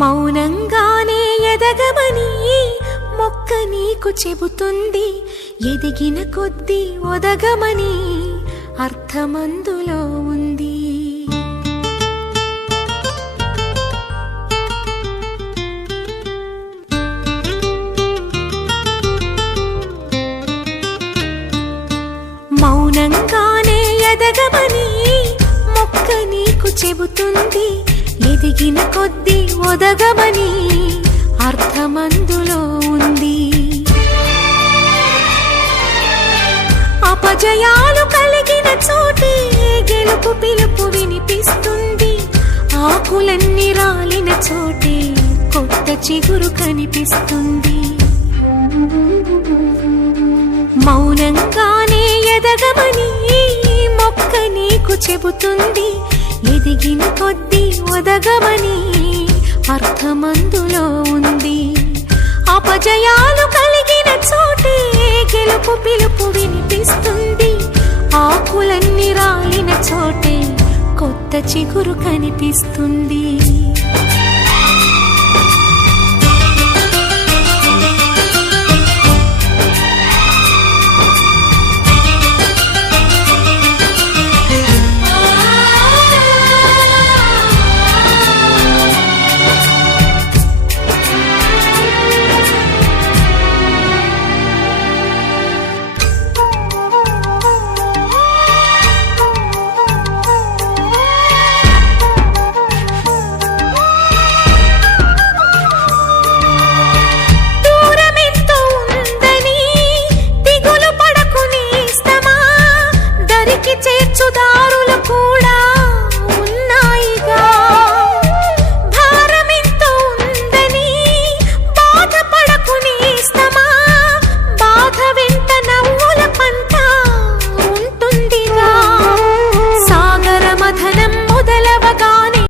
మౌనంగానే ఎదగమని మొక్క నీకు చెబుతుంది. ఎదిగిన కొద్దీ ఒదగమని అర్థమందులో ఉంది. మౌనంగానే ఎదగమని మొక్క నీకు చెబుతుంది. ఎదిగిన కొద్దీ ఒదగమని అర్థమందులో ఉంది. అపజయాలు కలిగిన చోటే గెలుపు పిలుపు వినిపిస్తుంది. ఆకులన్నీ రాలిన చోటే కొత్త చిగురు కనిపిస్తుంది. మౌనంగానే ఎదగమని మొక్క నీకు చెబుతుంది. ఎదిగిన కొద్దీ ఒదగమని అర్థమందులో ఉంది. అపజయాలు కలిగిన చోటే గెలుపు పిలుపు వినిపిస్తుంది. ఆకులన్నీ రాలిన చోటే కొత్త చిగురు కనిపిస్తుంది.